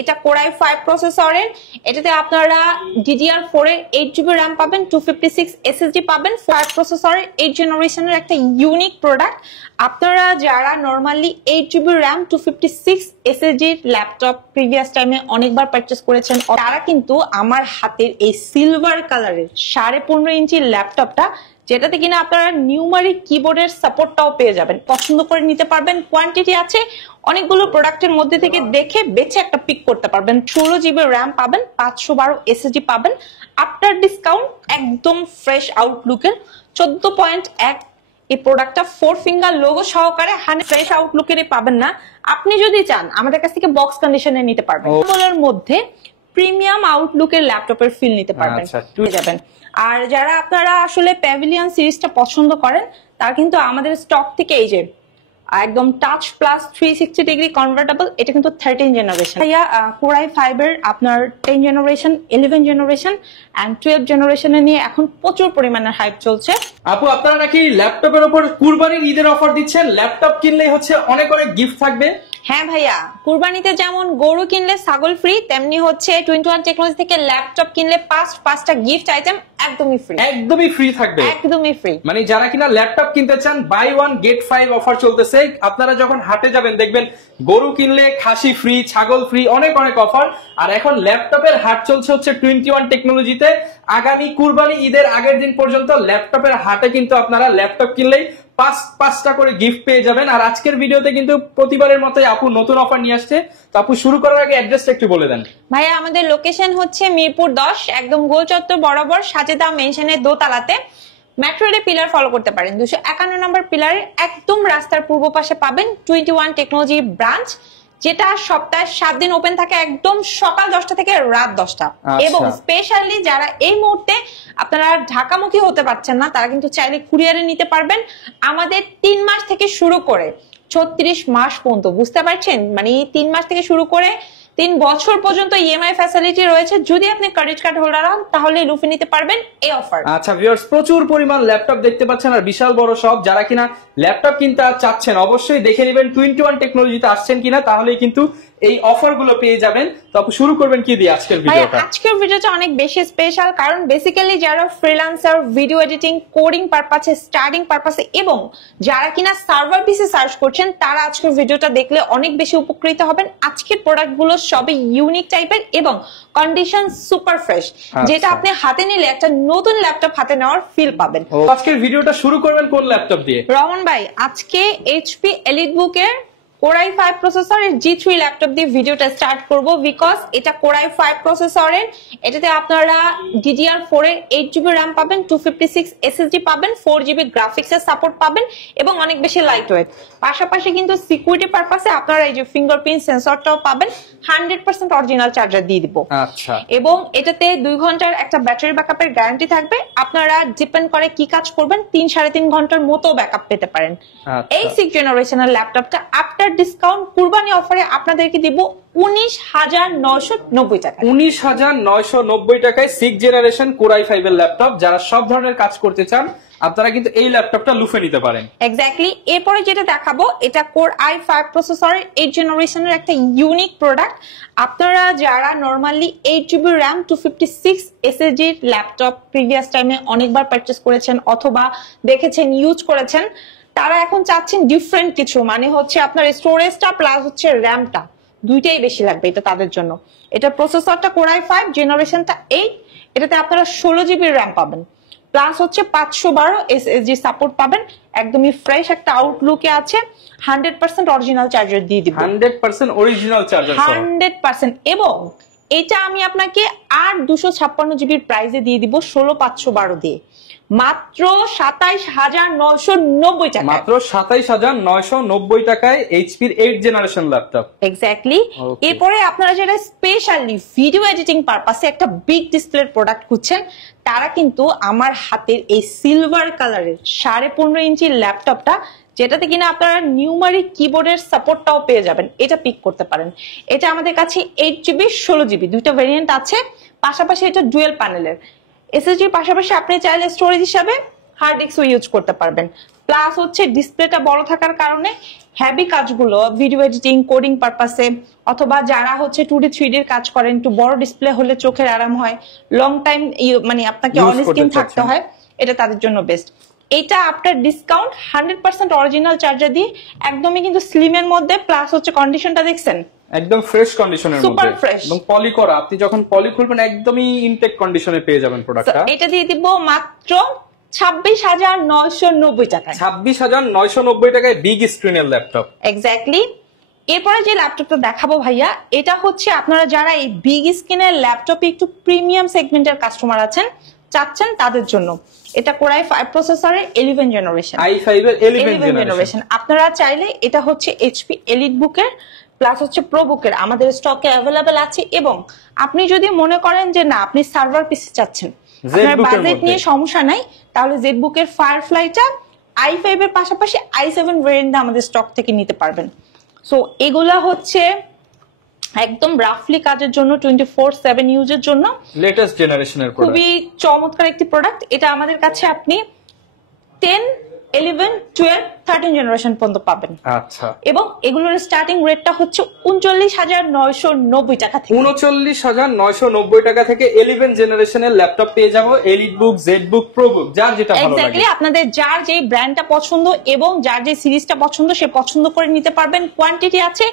এটা Core i5 প্রসেসরের, এটাতে আপনারা DDR4 এর 8GB RAM পাবেন, 256 SSD পাবেন, 5 প্রসেসরের 8 জেনারেশনের একটা ইউনিক প্রোডাক্ট। আপনারা যারা normally 8GB RAM 256 SSD laptop previous টাইমে অনেকবার পারচেজ করেছেন, তারা কিন্তু আমার হাতের এই সিলভার কালারের 15.5 ইঞ্চি ল্যাপটপটা, যেটাতে কিনা আপনারা নিউমারিক কিবোর্ডের সাপোর্টটাও পেয়ে যাবেন, পছন্দ করে নিতে পারবেন। কোয়ান্টিটি আছে অনেকগুলো প্রোডাক্টের মধ্যে থেকে দেখে বেছে একটা পিক করতে পারবেন। 16GB RAM পাবেন, 512 SSD পাবেন। আফটার ডিসকাউন্ট একদম ফ্রেশ আউটলুকের 14.1 এই প্রোডাক্টটা 4 ফিঙ্গার লোগো সহকারে ফ্রেশ আউটলুকের পাবেন না। আপনি যদি চান আমাদের কাছ থেকে বক্স কন্ডিশনে নিতে পারবেন। এর মধ্যে প্রিমিয়াম আউটলুকের ল্যাপটপের ফিল নিতে পারবেন, পেয়ে যাবেন। আর যারা আপনারা আসলে প্যাভিলিয়ন সিরিজটা পছন্দ করেন, তারা কিন্তু আমাদের স্টক থেকে এই যে একদম টাচ প্লাস 360 ডিগ্রি কনভার্টেবল, এটা কিন্তু 13 জেনারেশন। Core i5 এর আপনার 10 জেনারেশন, 11 জেনারেশন এন্ড 12 জেনারেশনে নিয়ে এখন প্রচুর পরিমাণে হাইপ চলছে। আপু আপনারা নাকি ল্যাপটপের উপর কুরবানির ঈদের অফার দিচ্ছেন, ল্যাপটপ কিনলেই হচ্ছে অনেক অনেক গিফট থাকবে। হ্যাঁ ভাইয়া, কুরবানিতে যেমন গরু কিনলে ছাগল ফ্রি, তেমনি হচ্ছে 21 টেকনোলজি থেকে ল্যাপটপ কিনলে 5টা গিফট আইটেম একদমই ফ্রি। একদমই ফ্রি থাকবে, একদমই ফ্রি। মানে যারা কিনা ল্যাপটপ কিনতে চান বাই 1 গেট 5 অফার চলতেছে। আপনারা যখন হাটে যাবেন দেখবেন গরু কিনলে খাসি ফ্রি, ছাগল ফ্রি, অনেক অনেক অফার। আর এখন ল্যাপটপের হাট চলছে হচ্ছে 21 টেকনোলজিতে। আগামী কুরবানি ঈদের আগের দিন পর্যন্ত ল্যাপটপের হাটে কিন্তু আপনারা ল্যাপটপ কিনলেই 5টা করে গিফট পেয়ে যাবেন। আর আজকের ভিডিওতে কিন্তু প্রতিবারের মতোই আপু নতুন অফার নিয়ে আসছে। তো আপু শুরু করার আগে অ্যাড্রেসটা একটু বলে দেন। ভাইয়া আমাদের লোকেশন হচ্ছে মিরপুর 10, একদম গোল চত্বর বরাবর সাজেদা মেনশনের দোতলাতে। মেট্রো রেল পিলার ফলো করতে পারেন, 251 নম্বর পিলারের একদম রাস্তার পূর্ব পাশে পাবেন 21 টেকনোলজি ব্রাঞ্চ, যেটা সপ্তাহে 7 দিন ওপেন থাকে, একদম সকাল 10টা থেকে রাত 10টা। এবং স্পেশালি যারা এই মুহূর্তে আপনারা ঢাকামুখী হতে পারছেন না, তারা কিন্তু চাইলে কুরিয়ারে নিতে পারবেন। আমাদের 3 মাস থেকে শুরু করে 36 মাস পর্যন্ত, বুঝতে পারছেন, মানে 3 মাস থেকে শুরু করে 3 বছর পর্যন্ত ইএমআই ফ্যাসিলিটি রয়েছে। যদি আপনি ক্রেডিট কার্ড হোল্ডার হন তাহলে লুফে নিতে পারবেন এই অফার। আচ্ছা ভিউয়ার্স, প্রচুর পরিমাণ ল্যাপটপ দেখতে পাচ্ছেন আর বিশাল বড় শপ। যারা কিনা ল্যাপটপ কিনতে চাচ্ছেন অবশ্যই দেখে নেবেন 21 টেকনোলজিতে আসছেন কিনা, তাহলেই কিন্তু এই অফার গুলো পেয়ে যাবেন। তো আপনি শুরু করবেন কি দিয়ে আজকের ভিডিওটা? আজকের ভিডিওটা অনেক বেশি স্পেশাল, কারণ বেসিক্যালি যারা ফ্রিল্যান্সার, ভিডিও এডিটিং, কোডিং পারপাসে, স্টাডিং পারপাসে এবং যারা কিনা সার্ভার পিসি সার্চ করছেন, তারা আজকের ভিডিওটা দেখলে অনেক বেশি উপকৃত হবেন। আজকের প্রোডাক্টগুলো সবই ইউনিক টাইপের এবং কন্ডিশন সুপার ফ্রেশ, যেটা আপনি হাতে নিলে একটা নতুন ল্যাপটপ হাতে নেওয়ার ফিল পাবেন। আজকের ভিডিওটা শুরু করবেন কোন ল্যাপটপ দিয়ে? রহমান ভাই, আজকে এইচপি এলিটবুকের Core i5 প্রসেসরের G3 ল্যাপটপ দিয়ে ভিডিওটা স্টার্ট করব, বিকজ এটা Core i5 প্রসেসরের, এটাতে আপনারা DDR4 এর 8GB RAM পাবেন, 256 SSD পাবেন, 4GB গ্রাফিক্স এর সাপোর্ট পাবেন এবং অনেক বেশি লাইট ওয়েট। পাশাপাশি কিন্তু সিকিউরিটি পারপাসে আপনারা এই যে ফিঙ্গারপ্রিন্ট সেন্সরটাও পাবেন, 100% অরিজিনাল চার্জার দিয়ে দিব। আচ্ছা, এবং এটাতে 2 ঘন্টার একটা ব্যাটারি ব্যাকআপের গ্যারান্টি থাকবে। আপনারা ডিপেন্ড করে কি কাজ করবেন, 3-3.5 ঘন্টার মতো ব্যাকআপ পেতে পারেন। এই 6 জেনারেশনের ল্যাপটপটা আফটার ডিসকাউন্ট কুরবানি অফারে আপনাদেরকে দিব 19,990 টাকা। 19,990 টাকায় 6 জেনারেশন Core i5 এর ল্যাপটপ। যারা সব ধরনের কাজ করতে চান আপনারা কিন্তু এই ল্যাপটপটা লুফে নিতে পারেন। এক্স্যাক্টলি। এরপরে যেটা দেখাবো, এটা Core i5 প্রসেসরের 8 জেনারেশনের একটা ইউনিক প্রোডাক্ট। আপনারা যারা normally 8GB RAM 256 SSD laptop previous টাইমে অনেকবার পারচেজ করেছেন অথবা দেখেছেন, ইউজ করেছেন, তারা এখন চাচ্ছেন ডিফারেন্ট কিছু, মানে হচ্ছে আপনার স্টোরেজটা প্লাস হচ্ছে র্যামটা দুইটাই বেশি লাগবে, এটা তাদের জন্য। এটা প্রসেসরটা Core i5 জেনারেশনটা 8, এটাতে আপনারা 16GB RAM পাবেন, প্লাস হচ্ছে 512 SSD সাপোর্ট পাবেন। একদমই ফ্রেশ একটা আউটলুকে আছে, 100% অরিজিনাল চার্জার দিয়ে দিব। 100% অরিজিনাল চার্জার, 100%। এবং এটা আমি আপনাকে আর 256GB প্রাইসে দিয়ে দিব 16512 দিয়ে, মাত্র 27,990 টাকা। মাত্র 27,990 টাকায় এইচপির 8 জেনারেশন ল্যাপটপ। এক্স্যাক্টলি। এরপরে আপনারা যারা স্পেশালি ভিডিও এডিটিং পারপাসে একটা বিগ ডিসপ্লের প্রোডাক্ট খুঁজছেন, তারা কিন্তু আমার হাতের এই সিলভার কালারের 15.5 ইঞ্চি ল্যাপটপটা, যেটাতে কিনা আপনারা নিউমারিক কিবোর্ডের সাপোর্টটাও পেয়ে যাবেন, এটা পিক করতে পারেন। এটা আমাদের কাছে 8GB 16GB দুইটা ভেরিয়েন্ট আছে। পাশাপাশি এটা ডুয়েল প্যানেলের এসএসডি, পাশাপাশি আপনি চাইলে স্টোরেজ হিসাবে হার্ড ডিস্কও ইউজ করতে পারবেন। প্লাস হচ্ছে ডিসপ্লেটা বড় থাকার কারণে হেভি কাজগুলো ভিডিও এডিটিং, কোডিং পারপাসে, অথবা যারা হচ্ছে 2D 3D এর কাজ করেন, একটু বড় ডিসপ্লে হলে চোখের আরাম হয়, লং টাইম মানে আপনাকে অন স্ক্রিন থাকতে হয়, এটা তাদের জন্য বেস্ট। এটা আপনার ডিসকাউন্ট 100% অরিজিনাল চার্জার দিয়ে একদমই কিন্তু স্লিমের মধ্যে, প্লাস হচ্ছে কন্ডিশনটা দেখছেন একদম ফ্রেশ কন্ডিশনের মধ্যে, সুপার ফ্রেশ এবং পলি করা। আপনি যখন পলি খুলবেন একদমই ইনটেক কন্ডিশনে পেয়ে যাবেন প্রোডাক্টটা। এটা দিয়ে দিব মাত্র 26,990 টাকায়। 26,990 টাকায় বিগ স্ক্রিনের ল্যাপটপ। এক্স্যাক্টলি। এরপরে যে ল্যাপটপটা দেখাবো ভাইয়া, এটা হচ্ছে আপনারা যারা এই বিগ স্ক্রিনের ল্যাপটপে একটু প্রিমিয়াম সেগমেন্টের কাস্টমার চাচ্ছেন তাদের জন্য। এটা কোরাই 5 প্রসেসরের 11 জেনারেশন, i5 এর 11 জেনারেশন। আপনারা চাইলে এটা হচ্ছে এইচপি এলিট বুকের প্লাস হচ্ছে প্রো বুকের আমাদের স্টকে অ্যাভেলেবেল আছে। এবং আপনি যদি মনে করেন যে না আপনি সার্ভার পিসি চাচ্ছেন, আপনার বাজেট নিয়ে সমস্যা নাই, তাহলে জেড বুকের ফায়ারফ্লাইটা i5 এর পাশাপাশি i7 ভেরিয়েন্ট আমাদের স্টক থেকে নিতে পারবেন। সো এগুলা হচ্ছে একদম রাফলি কাজের জন্য, 24/7 ইউজের জন্য লেটেস্ট জেনারেশনের প্রোডাক্ট, খুবই চমৎকার একটি প্রোডাক্ট। এটা আমাদের কাছে আপনি 10, 11, 12, 13 জেনারেশন পর্যন্ত পাবেন। আচ্ছা, এবং এগুলোর স্টার্টিং রেটটা হচ্ছে 39,990 টাকা থেকে। 39,990 টাকা থেকে 11 জেনারেশনের ল্যাপটপ পেয়ে যাবো। এলিট বুক, জেড বুক, প্রো বুক, যার যেটা ভালো লাগে। আপনাদের যার যে ব্র্যান্ডটা পছন্দ এবং যার যে সিরিজটা পছন্দ সে পছন্দ করে নিতে পারবেন। কোয়ান্টিটি আছে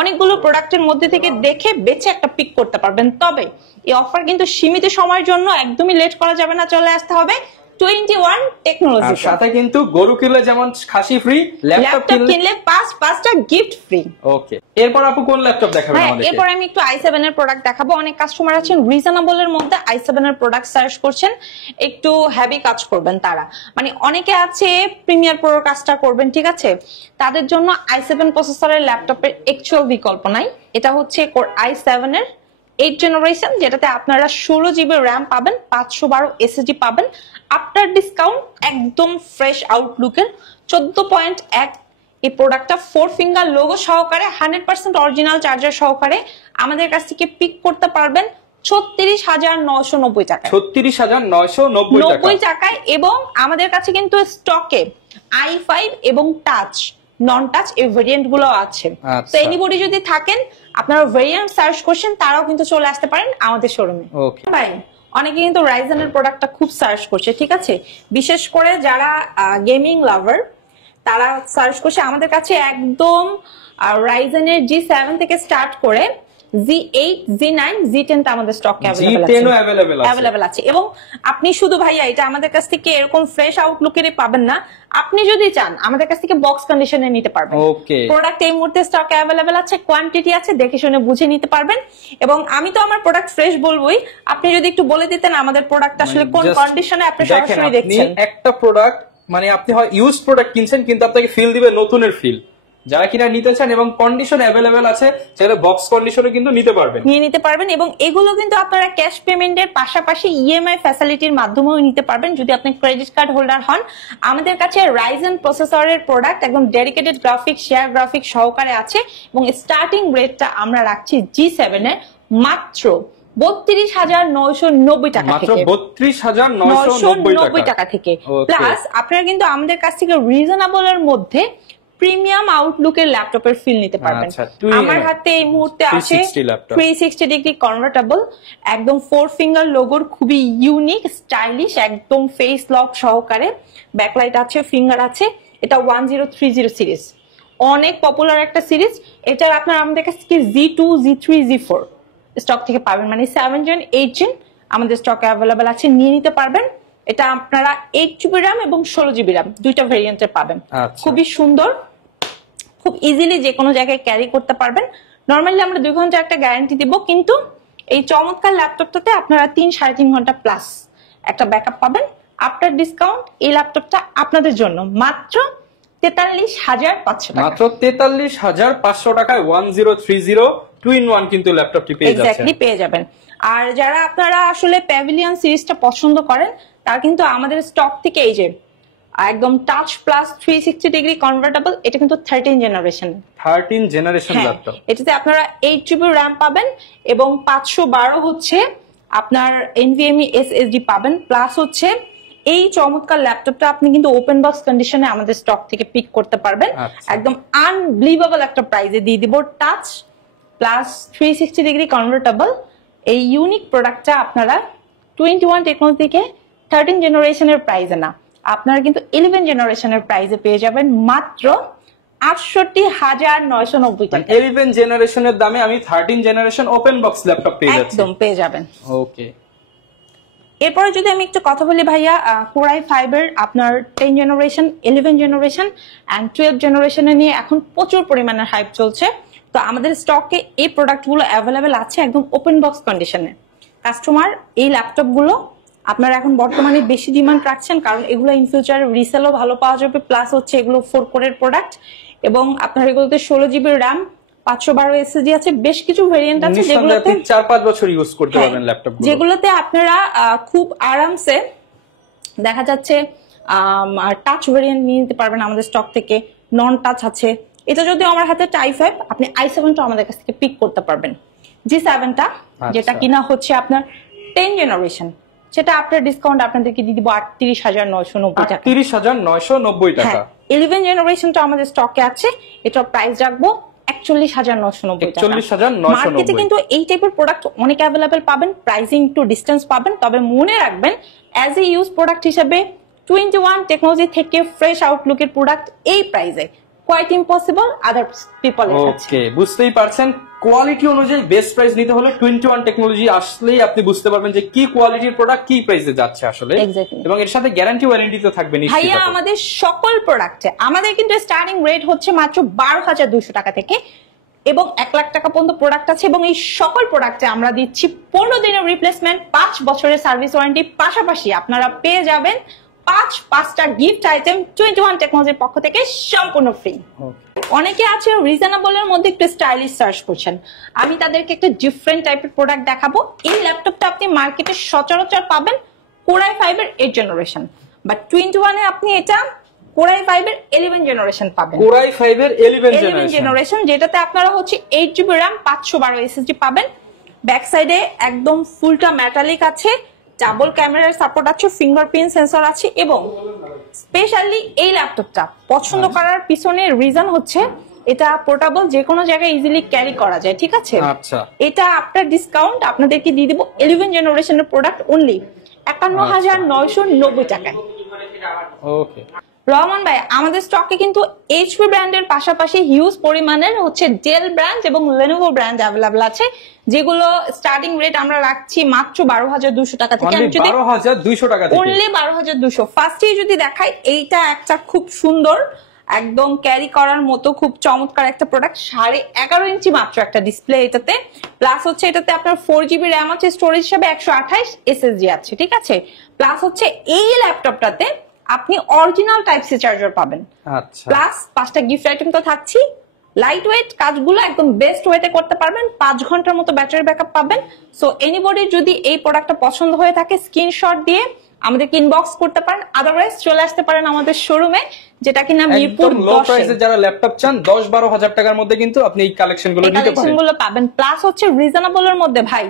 অনেকগুলো প্রোডাক্টের মধ্যে থেকে দেখে বেছে একটা পিক করতে পারবেন। তবে এই অফার কিন্তু সীমিত সময়ের জন্য, একদমই লেট করা যাবে না, চলে আসতে হবে 21 টেকনোলজি। সাথে কিন্তু গরু কিনলে যেমন খাসি ফ্রি, ল্যাপটপ কিনলে 5টা গিফট ফ্রি। ওকে, এরপর আপু কোন ল্যাপটপ দেখাবেন আমাদেরকে? এরপর আমি একটু i7 এর প্রোডাক্ট দেখাবো। অনেক কাস্টমার আছেন রিজনেবল এর মধ্যে i7 এর প্রোডাক্ট সার্চ করছেন, একটু হেভি কাজ করবেন তারা, মানে অনেকে আছে প্রিমিয়ার প্রো কাজটা করবেন, ঠিক আছে, তাদের জন্য i7 প্রসেসরের ল্যাপটপের অ্যাকচুয়াল বিকল্প নাই। এটা হচ্ছে কোর i7 এর 8 জেনারেশন, যেটাতে আপনারা 16 জিবি র্যাম পাবেন, 512 এসএসডি পাবেন। আফটার ডিসকাউন্ট একদম ফ্রেশ আউটলুকের 14.1 এই প্রোডাক্টটা 4 ফিঙ্গার লোগো সহকারে 100% অরিজিনাল চার্জার সহকারে আমাদের কাছ থেকে পিক করতে পারবেন 36,990 টাকায়। 36,990 টাকায়। এবং আমাদের কাছে কিন্তু স্টকে i5 এবং টাচ, নন টাচ এই ভেরিয়েন্ট গুলো আছে। তো এনিবডি যদি থাকেন আপনারা ভেরিয়েন্ট সার্চ করছেন, তারাও কিন্তু চলে আসতে পারেন আমাদের শোরুমে। ওকে ভাই, অনেকে কিন্তু রাইজেনের প্রোডাক্টটা খুব সার্চ করছে, ঠিক আছে, বিশেষ করে যারা গেমিং লাভার তারা সার্চ করছে। আমাদের কাছে একদম রাইজেনের G7 থেকে স্টার্ট করে Z8, Z9, Z10 টা আমাদের স্টকে অ্যাভেলেবেল আছে। এবং আপনি শুধু ভাইয়া এটা আমাদের কাছ থেকে এরকম ফ্রেশ আউটলুকেরই পাবেন না, আপনি যদি চান আমাদের কাছ থেকে বক্স কন্ডিশনে নিতে পারবেন। প্রোডাক্ট এই মুহূর্তে স্টকে অ্যাভেলেবেল আছে, কোয়ান্টিটি আছে, দেখে শুনে বুঝে নিতে পারবেন। এবং আমি তো আমার প্রোডাক্ট ফ্রেশ বলবোই, আপনি যদি একটু বলে দিতেন আমাদের প্রোডাক্ট আসলে কোন কন্ডিশনে আপনি সরাসরি দেখছেন। একটা প্রোডাক্ট মানে আপনি হয় ইউজ প্রোডাক্ট কিনছেন, কিন্তু আপনাকে ফিল দিবে নতুনের ফিল। যারা কিনা নিতে চান এবং কন্ডিশন অ্যাভেলেবেল আছে, চাইলে বক্স কন্ডিশনে কিন্তু নিতে পারবেন। এবং এগুলো কিন্তু আপনারা ক্যাশ পেমেন্টের পাশাপাশি ইএমআই ফ্যাসিলিটির মাধ্যমেও নিতে পারবেন যদি আপনি ক্রেডিট কার্ড হোল্ডার হন। আমাদের কাছে রাইজেন প্রসেসরের প্রোডাক্ট একদম ডেডিকেটেড গ্রাফিক্স, শেয়ার গ্রাফিক্স সহকারে আছে। এবং স্টার্টিং রেটটা আমরা রাখছি G7 এর মাত্র 32,990 টাকা থেকে। 32,990 টাকা থেকে। প্লাস আপনারা কিন্তু আমাদের কাছ থেকে রিজনেবল এর মধ্যে প্রিমিয়াম আউটলুকের ল্যাপটপের ফিল নিতে পারবেন। আমার হাতে এই মুহূর্তে আছে 360 ডিগ্রি কনভার্টেবল, একদম 4 ফিঙ্গার লোগোর, খুবই ইউনিক স্টাইলিশ, একদম ফেস লক সহকারে, ব্যাকলাইট আছে, ফিঙ্গার আছে। এটা 1030 সিরিজ, অনেক পপুলার একটা সিরিজ। এটার আপনার আমাদের কাছ থেকে Z2, Z3, Z4 স্টক থেকে পাবেন, মানে 7 জেন 8 জেন আমাদের স্টকে অ্যাভেলেবেল আছে, নিয়ে নিতে পারবেন। এটা আপনারা 8 জিবি র্যাম এবং 16 জিবি র্যাম দুইটা ভেরিয়েন্টে পাবেন। খুবই সুন্দর, খুব ইজিলি যে কোনো জায়গায় ক্যারি করতে পারবেন। নর্মালি আমরা 2 ঘন্টা একটা গ্যারান্টি দিব, কিন্তু এই চমৎকার ল্যাপটপটাতে আপনারা 3-3.5 ঘন্টা প্লাস একটা ব্যাকআপ পাবেন। আফটার ডিসকাউন্ট এই ল্যাপটপটা আপনাদের জন্য মাত্র 43,500 টাকা। মাত্র 43,500 টাকায় 1030 2-in-1 কিন্তু ল্যাপটপটি পেয়ে যাবেন। আর যারা আপনারা আসলে প্যাভিলিয়ন সিরিজটা পছন্দ করেন, তার কিন্তু আমাদের স্টক থেকে এই যে একদম টাচ প্লাস 360 ডিগ্রি কনভার্টেবল, এটা কিন্তু 13 জেনারেশন ল্যাপটপ। এটাতে আপনারা 8 জিবি র্যাম পাবেন এবং 512 হচ্ছে আপনার NVMe SSD পাবেন, প্লাস হচ্ছে এই চমৎকার ল্যাপটপটা আপনি কিন্তু ওপেন বক্স কন্ডিশনে আমাদের স্টক থেকে পিক করতে পারবেন। একদম আনবিলিভেবল একটা প্রাইসে দিয়ে দিব। টাচ প্লাস 360 ডিগ্রি কনভার্টেবল এই ইউনিক প্রোডাক্টটা আপনারা 21 টেকনোলজি থেকে 13 জেনারেশনের প্রাইসে না, আপনারা কিন্তু 11 জেনারেশনের প্রাইসে পেয়ে যাবেন মাত্র ৬৮,৯৯০ টাকা। 11 জেনারেশনের দামে আমি 13 জেনারেশন ওপেন বক্স ল্যাপটপ পেয়ে যাচ্ছি। একদম পেয়ে যাবেন। ওকে, এরপরে যদি আমি একটু কথা বলি ভাইয়া, Core i5 এর আপনার 10 জেনারেশন, 11 জেনারেশন এন্ড 12 জেনারেশনে নিয়ে এখন প্রচুর পরিমাণের হাইপ চলছে। তো আমাদের স্টকে এই প্রোডাক্টগুলো অ্যাভেলেবেল আছে একদম ওপেন বক্স কন্ডিশনে। কাস্টমার এই ল্যাপটপগুলো আপনারা এখন বর্তমানে বেশি ডিমান্ড রাখছেন, কারণ এগুলো ইন ফিউচার রিসেলও ভালো পাওয়া যাবে, প্লাস হচ্ছে এগুলো 4 কোরের প্রোডাক্ট এবং আপনার এগুলোতে 16 জিবি র্যাম, 512 এসএসডি আছে, বেশ কিছু ভেরিয়েন্ট আছে যেগুলোতে 4-5 বছর ইউজ করতে পারবেন ল্যাপটপগুলো, যেগুলোতে আপনারা খুব আরামসে দেখা যাচ্ছে টাচ ভেরিয়েন্ট নিয়ে নিতে পারবেন আমাদের স্টক থেকে। নন টাচ আছে, এটা যদি আমার হাতে i5, আপনি i7টা আমাদের কাছ থেকে পিক করতে পারবেন। G7টা যেটা কিনা হচ্ছে আপনার 10 জেনারেশন, সেটা আপনার ডিসকাউন্ট আপনাদেরকে দিয়ে দিব ৩৮,৯৯০ টাকা। ৩৮,৯৯০ টাকা। 11 জেনারেশনটা আমাদের স্টকে আছে, এটার প্রাইস রাখবো ৪১,৯৯০ টাকা। মার্কেটে কিন্তু এই টাইপের প্রোডাক্ট অনেক অ্যাভেলেবেল পাবেন, প্রাইসিং একটু ডিসটেন্স পাবেন, তবে মনে রাখবেন অ্যাজ এ ইউজ প্রোডাক্ট হিসেবে 21 টেকনোলজি থেকে ফ্রেশ আউটলুকের প্রোডাক্ট এই প্রাইসে কোয়াইট ইম্পসিবল আদার পিপল এর কাছে। ওকে, বুঝতেই পারছেন কোয়ালিটি অনুযায়ী বেস্ট প্রাইস নিতে হলে 21 টেকনোলজি আসলেই আপনি বুঝতে পারবেন যে কি কোয়ালিটির প্রোডাক্ট কি প্রাইসে যাচ্ছে আসলে, এবং এর সাথে গ্যারান্টি ওয়ারেন্টি তো থাকবে নিশ্চয়ই। ভাইয়া আমাদের সকল প্রোডাক্টে আমাদের কিন্তু স্টার্টিং রেট হচ্ছে মাত্র 12,200 টাকা থেকে এবং 1 লাখ টাকা পর্যন্ত প্রোডাক্ট আছে, এবং এই সকল প্রোডাক্টে আমরা দিচ্ছি 15 দিনের রিপ্লেসমেন্ট, 5 বছরের সার্ভিস ওয়ারেন্টি, পাশাপাশি আপনারা পেয়ে যাবেন 5টা গিফট আইটেম 21 টেকনোলজির পক্ষ থেকে সম্পূর্ণ ফ্রি। অনেকে আছে রিজনেবল এর মধ্যে একটু স্টাইলিশ সার্চ করছেন, আমি তাদেরকে একটা ডিফারেন্ট টাইপের প্রোডাক্ট দেখাবো। এই ল্যাপটপটা আপনি মার্কেটে সচরাচর পাবেন Core i5 এর 8 জেনারেশন, বাট 21 এ আপনি এটা Core i5 এর 11 জেনারেশন পাবেন। Core i5 এর 11 জেনারেশন, যেটাতে আপনারা হচ্ছে 8 জিবি র্যাম, 512 এসএসডি পাবেন। ব্যাক সাইডে একদম ফুলটা মেটালিক আছে, ডাবল ক্যামেরার সাপোর্ট আছে, ফিঙ্গারপ্রিন্ট সেন্সর আছে, এবং স্পেশালি এই ল্যাপটপটা পছন্দ করার পিছনে রিজন হচ্ছে এটা পোর্টেবল, যে কোনো জায়গায় ইজিলি ক্যারি করা যায়। ঠিক আছে, আচ্ছা, এটা আপনার ডিসকাউন্ট আপনাদেরকে দিয়ে দিব 11 জেনারেশনের প্রোডাক্ট অনলি ৫১,৯৯০ টাকায়। ওকে রহমান ভাই, আমাদের স্টকে কিন্তু এইচপি ব্র্যান্ডের পাশাপাশি হিউজ পরিমাণের হচ্ছে ডেল ব্র্যান্ড এবং লেনোভো ব্র্যান্ড অ্যাভেলেবল আছে, যেগুলো স্টার্টিং রেট আমরা রাখছি মাত্র ১২,২০০ টাকা থেকে। অনলি ১২,২০০ টাকা থেকে, অনলি ১২,২০০। ফার্স্টে যদি দেখাই, এইটা একটা খুব সুন্দর একদম ক্যারি করার মতো খুব চমৎকার একটা প্রোডাক্ট, 11.5 ইঞ্চি মাত্র একটা ডিসপ্লে এটাতে, প্লাস হচ্ছে এটাতে আপনার 4 জিবি র্যাম আছে, স্টোরেজ হিসাবে 128 এসএসডি আছে। ঠিক আছে, প্লাস হচ্ছে এই ল্যাপটপটাতে আপনি অরিজিনাল টাইপ সি চার্জার পাবেন, আচ্ছা, প্লাস 5টা গিফট আইটেম তো থাকছি। লাইট ওয়েট, কাজগুলো একদম বেস্ট ওয়েতে করতে পারবেন, 5 ঘন্টার মতো ব্যাটারি ব্যাকআপ পাবেন। সো এনিবডি যদি এই প্রোডাক্টটা পছন্দ হয়ে থাকে, স্ক্রিনশট দিয়ে আমাদেরকে ইনবক্স করতে পারেন, আদারওয়াইজ চলে আসতে পারেন আমাদের শোরুমে, যেটা কিনা মিরপুর 10 এ। যারা ল্যাপটপ চান 10-12 হাজার টাকার মধ্যে কিন্তু আপনি এই কালেকশনগুলো নিতে পারেন, কালেকশনগুলো পাবেন। প্লাস হচ্ছে রিজনেবল এর মধ্যে ভাই,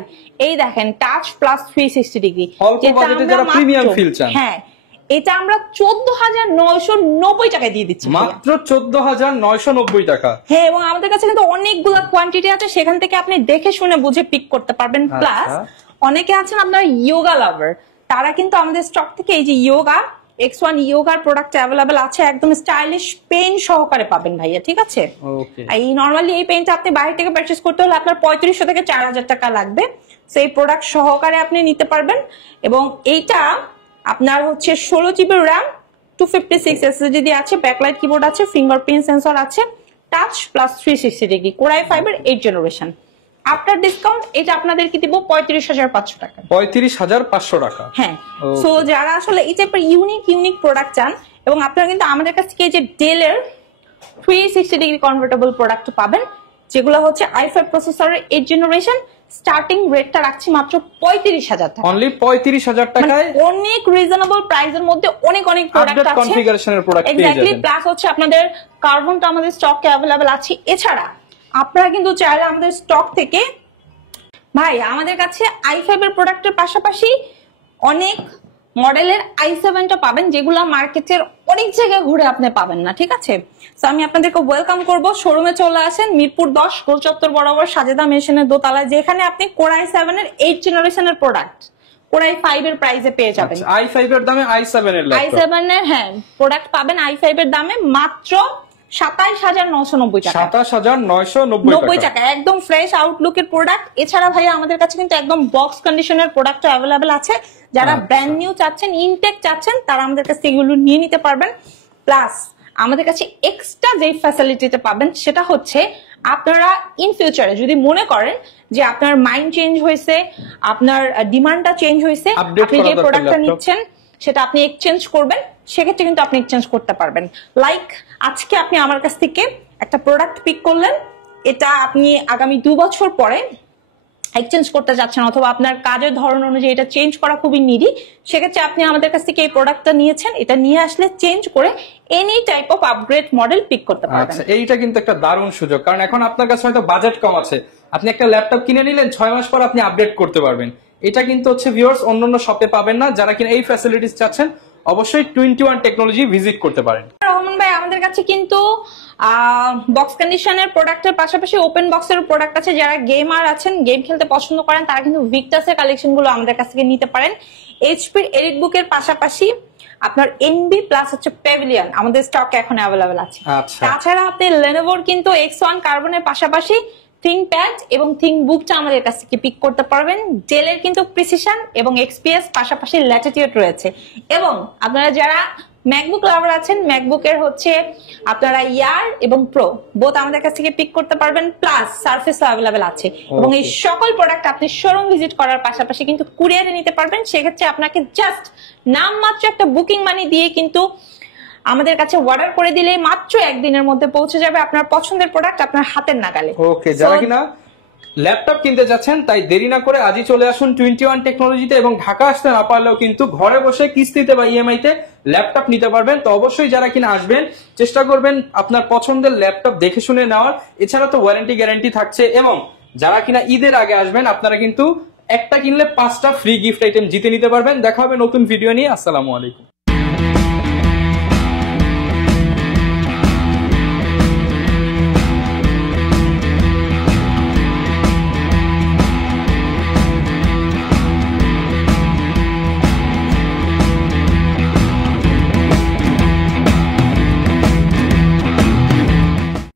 এই দেখেন টাচ প্লাস 360 ডিগ্রি, অল্প বাজেটে যারা প্রিমিয়াম ফিল চান, হ্যাঁ এটা আমরা 14,990 টাকায় দিয়ে দিচ্ছি, মাত্র 14,990 টাকা। হ্যাঁ, এবং আমাদের কাছে কিন্তু অনেকগুলো কোয়ান্টিটি আছে, সেখান থেকে আপনি দেখে শুনে বুঝে পিক করতে পারবেন। প্লাস অনেকে আছেন আপনারা ইয়োগা লাভার, তারা কিন্তু আমাদের স্টক থেকে এই যে ইয়োগা X1 ইয়োগার প্রোডাক্ট অ্যাভেলেবেল আছে, একদম স্টাইলিশ পেন সহকারে পাবেন ভাইয়া। ঠিক আছে, এই নরমালি এই পেনটা আপনি বাইরে থেকে পারচেজ করতে হলে আপনার ৩৫০০ থেকে ৪,০০০ টাকা লাগবে, সেই প্রোডাক্ট সহকারে আপনি নিতে পারবেন। এবং এইটা আপনার হচ্ছে 16 জিবি র্যাম, 256 এসএসডি দিয়ে আছে, ব্যাকলাইট কিবোর্ড আছে, ফিঙ্গারপ্রিন্ট সেন্সর আছে, touch plus 360 degree, Core i5 এর 8 জেনারেশন। আফটার ডিসকাউন্ট এটা আপনাদেরকে দিব ৩৫,৫০০ টাকা। ৩৫,৫০০ টাকা, হ্যাঁ। সো যারা আসলে এই টাইপের ইউনিক প্রোডাক্ট চান, এবং আপনারা কিন্তু আমাদের কাছ থেকে যে ডেলের 360 ডিগ্রি কনভার্টেবল প্রোডাক্ট পাবেন, যেগুলো হচ্ছে i5 প্রসেসরের 8 জেনারেশন, স্টার্টিং রেটটা রাখছি মাত্র ৩৫,০০০ টাকা, অনলি ৩৫,০০০ টাকায়। অনেক রিজনেবল প্রাইসের মধ্যে অনেক প্রোডাক্ট আছে, কনফিগারেশনের প্রোডাক্ট পেয়ে যাবেন। এক্স্যাক্টলি। প্লাস হচ্ছে আপনাদের কার্বনটা আমাদের স্টকে अवेलेबल আছে। এছাড়া আপনারা কিন্তু চাইলে আমাদের স্টক থেকে ভাই, আমাদের কাছে i5 এর প্রোডাক্টের পাশাপাশি অনেক মডেলের i7টা পাবেন, যেগুলো মার্কেটের অনেক জায়গায় ঘুরে আপনি পাবেন না, ঠিক আছে? তো আমি আপনাদেরকে ওয়েলকাম করব, শোরুমে চলে আসেন, মিরপুর 10 গোল চত্বর বরাবর সাজেদা মেশিনের দোতলায়, যেখানে আপনি কোর i7 এর 8 জেনারেশনের প্রোডাক্ট কোর i5 এর প্রাইসে পেয়ে যাবেন। i5 এর দামে i7 এর ল্যাপটপ, i7 এর হ্যাঁ প্রোডাক্ট পাবেন i5 এর দামে মাত্র 27,990 টাকা। 27,990 টাকা, একদম ফ্রেশ আউটলুকের প্রোডাক্ট। এছাড়া ভাইয়া আমাদের কাছে কিন্তু একদম বক্স কন্ডিশনের প্রোডাক্ট অ্যাভেলেবেল আছে। যারা ব্র্যান্ড নিউ চাচ্ছেন, ইনটেক চাচ্ছেন, তারা আমাদের কাছে এগুলো নিয়ে নিতে পারবেন। প্লাস আমাদের কাছে এক্সট্রা যে ফ্যাসিলিটিটা পাবেন সেটা হচ্ছে, আপনারা ইন ফিউচারে যদি মনে করেন যে আপনার মাইন্ড চেঞ্জ হয়েছে, আপনার ডিমান্ডটা চেঞ্জ হয়েছে, আপনি যে প্রোডাক্টটা নিচ্ছেন সেটা আপনি এক্সচেঞ্জ করবেন, সেক্ষেত্রে কিন্তু আপনি এক্সচেঞ্জ করতে পারবেন। লাইক আজকে আপনি আমার কাছ থেকে একটা প্রোডাক্ট পিক করলেন, এটা আপনি আগামী 2 বছর পরে এক্সচেঞ্জ করতে যাচ্ছেন, অথবা আপনার কাজের ধরন অনুযায়ী এটা চেঞ্জ করা খুবই নিডি, সেক্ষেত্রে আপনি আমাদের কাছ থেকে এই প্রোডাক্টটা নিয়েছেন, এটা নিয়ে আসলে চেঞ্জ করে any type of upgrade model pick করতে পারবেন। আচ্ছা, এইটা কিন্তু একটা দারুণ সুযোগ, কারণ এখন আপনার কাছে হয়তো বাজেট কম আছে, আপনি একটা ল্যাপটপ কিনে নিলেন, 6 মাস পর আপনি আপডেট করতে পারবেন। এটা কিন্তু হচ্ছে ভিউয়ার্স অন্যান্য শপে পাবেন না। যারা কিনা এই ফ্যাসিলিটিস চাচ্ছেন, অবশ্যই 21 টেকনোলজি ভিজিট করতে পারেন। রহমান ভাই, আমাদের কাছে কিন্তু বক্স কন্ডিশনের প্রোডাক্টের পাশাপাশি ওপেন বক্সের প্রোডাক্ট আছে। যারা গেমার আছেন, গেম খেলতে পছন্দ করেন, তারা কিন্তু ভিক্টাসের কালেকশন গুলো আমাদের কাছ থেকে নিতে পারেন। এইচপির এলিট বুকের পাশাপাশি আপনার এনবি প্লাস হচ্ছে প্যাভিলিয়ন আমাদের স্টকে এখন অ্যাভেলেবেল আছে। তাছাড়া আপনি লেনোভোর কিন্তু X1 কার্বনের পাশাপাশি থিংকপ্যাড এবং থিংকবুকটা আমাদের কাছ থেকে পিক করতে পারবেন। ডেলের কিন্তু প্রিসিশন এবং এক্সপিএস পাশাপাশি ল্যাটিটিউড রয়েছে। এবং আপনারা যারা ম্যাকবুক লাভার আছেন, ম্যাকবুকের হচ্ছে আপনারা ইয়ার এবং প্রো বোথ আমাদের কাছ থেকে পিক করতে পারবেন। প্লাস সারফেস অ্যাভেলেবেল আছে। এবং এই সকল প্রোডাক্ট আপনি শোরুম ভিজিট করার পাশাপাশি কিন্তু কুরিয়ারে নিতে পারবেন। সেক্ষেত্রে আপনাকে জাস্ট নামমাত্র একটা বুকিং মানি দিয়ে কিন্তু আমাদের কাছে অর্ডার করে দিলে মাত্র 1 দিনের মধ্যে পৌঁছে যাবে আপনার পছন্দের প্রোডাক্ট আপনার হাতের নাগালে। ওকে, যারা কিনা ল্যাপটপ কিনতে যাচ্ছেন, তাই দেরি না করে আজই চলে আসুন 21 টেকনোলজিতে, এবং ঢাকা আসতে না পারলেও কিন্তু ঘরে বসে কিস্তিতে বা ইএমআই তে ল্যাপটপ নিতে পারবেন। তো অবশ্যই যারা কিনা আসবেন, চেষ্টা করবেন আপনার পছন্দের ল্যাপটপ দেখে শুনে নেওয়ার। এছাড়া তো ওয়ারেন্টি গ্যারান্টি থাকছে, এবং যারা কিনা ঈদের আগে আসবেন, আপনারা কিন্তু একটা কিনলে 5টা ফ্রি গিফট আইটেম জিতে নিতে পারবেন। দেখা হবে নতুন ভিডিও নিয়ে। আসসালামু আলাইকুম।